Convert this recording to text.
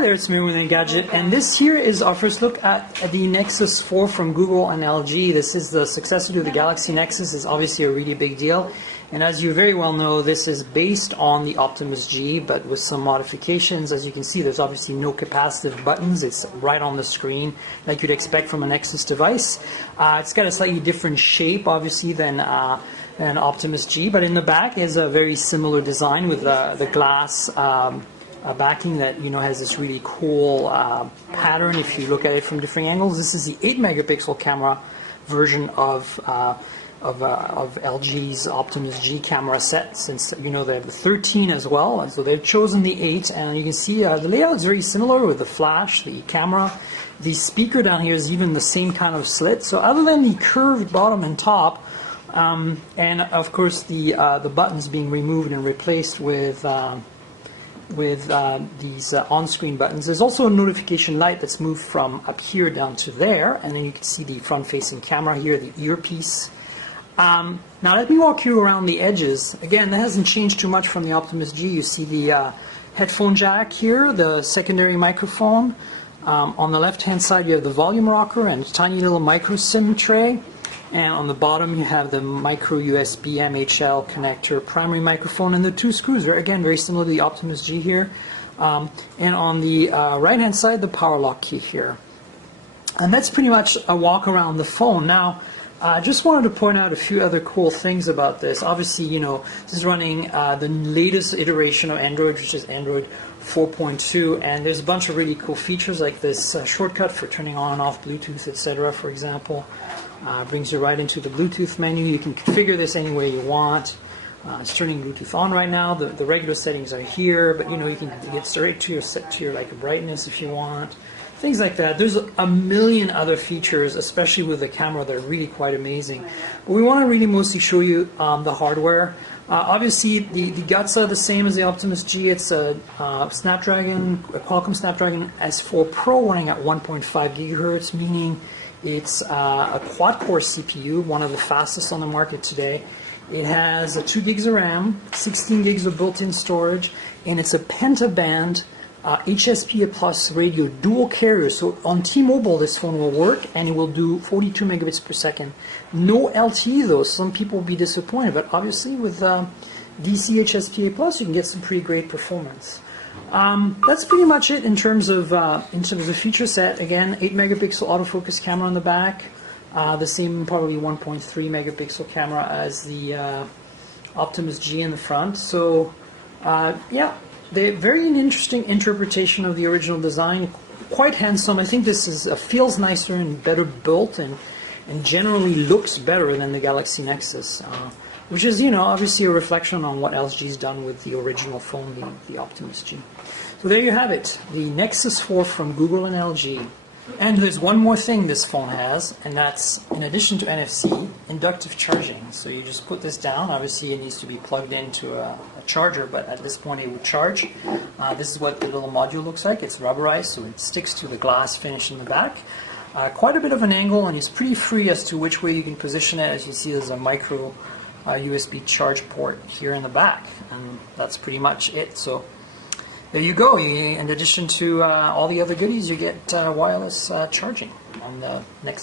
Hi there, it's me with Engadget, and this here is our first look at the Nexus 4 from Google and LG. This is the successor to the Galaxy Nexus. It's obviously a really big deal, and as you very well know, this is based on the Optimus G, but with some modifications. As you can see, there's obviously no capacitive buttons. It's right on the screen, like you'd expect from a Nexus device. It's got a slightly different shape, obviously, than Optimus G, but in the back is a very similar design with the glass backing that has this really cool pattern if you look at it from different angles. This is the 8 megapixel camera version of LG's Optimus G camera set, since they have the 13 as well, and so they've chosen the 8, and you can see the layout is very similar with the flash, the camera. The speaker down here is even the same kind of slit, so other than the curved bottom and top, and of course the buttons being removed and replaced with these on-screen buttons. There's also a notification light that's moved from up here down to there, and then you can see the front-facing camera here, the earpiece. Now let me walk you around the edges. Again, that hasn't changed too much from the Optimus G. You see the headphone jack here, the secondary microphone. On the left-hand side you have the volume rocker and a tiny little micro SIM tray. And on the bottom you have the micro USB MHL connector primary microphone, and the two screws are again very similar to the Optimus G here. And on the right hand side, the power lock key here. And that's pretty much a walk around the phone. Now I just wanted to point out a few other cool things about this. Obviously, this is running the latest iteration of Android, which is Android 4.2, and there's a bunch of really cool features like this shortcut for turning on and off Bluetooth, etc. For example, brings you right into the Bluetooth menu. You can configure this any way you want. It's turning Bluetooth on right now. The regular settings are here, but you can get straight to your brightness if you want. Things like that. There's a million other features, especially with the camera, that are really quite amazing. But we want to really mostly show you the hardware. Obviously, the guts are the same as the Optimus G. It's a Qualcomm Snapdragon S4 Pro running at 1.5 gigahertz, meaning it's a quad-core CPU, one of the fastest on the market today. It has 2 gigs of RAM, 16 gigs of built-in storage, and it's a pentaband HSPA Plus radio dual carrier. So on T-Mobile this phone will work, and it will do 42 megabits per second. No LTE though. Some people will be disappointed, but obviously with DC HSPA Plus you can get some pretty great performance. That's pretty much it in terms of the feature set. Again, 8 megapixel autofocus camera on the back, the same probably 1.3 megapixel camera as the Optimus G in the front. So yeah. They're very interesting interpretation of the original design, quite handsome. I think this feels nicer and better built, and generally looks better than the Galaxy Nexus, which is obviously a reflection on what LG's done with the original phone, the Optimus G. So there you have it, the Nexus 4 from Google and LG. And there's one more thing this phone has, and that's, in addition to NFC, inductive charging. So you just put this down. Obviously it needs to be plugged into a charger, but at this point it would charge. This is what the little module looks like. It's rubberized, so it sticks to the glass finish in the back. Quite a bit of an angle, and it's pretty free as to which way you can position it. As you see, there's a micro USB charge port here in the back, and that's pretty much it. So there you go. In addition to all the other goodies, you get wireless charging on the Nexus.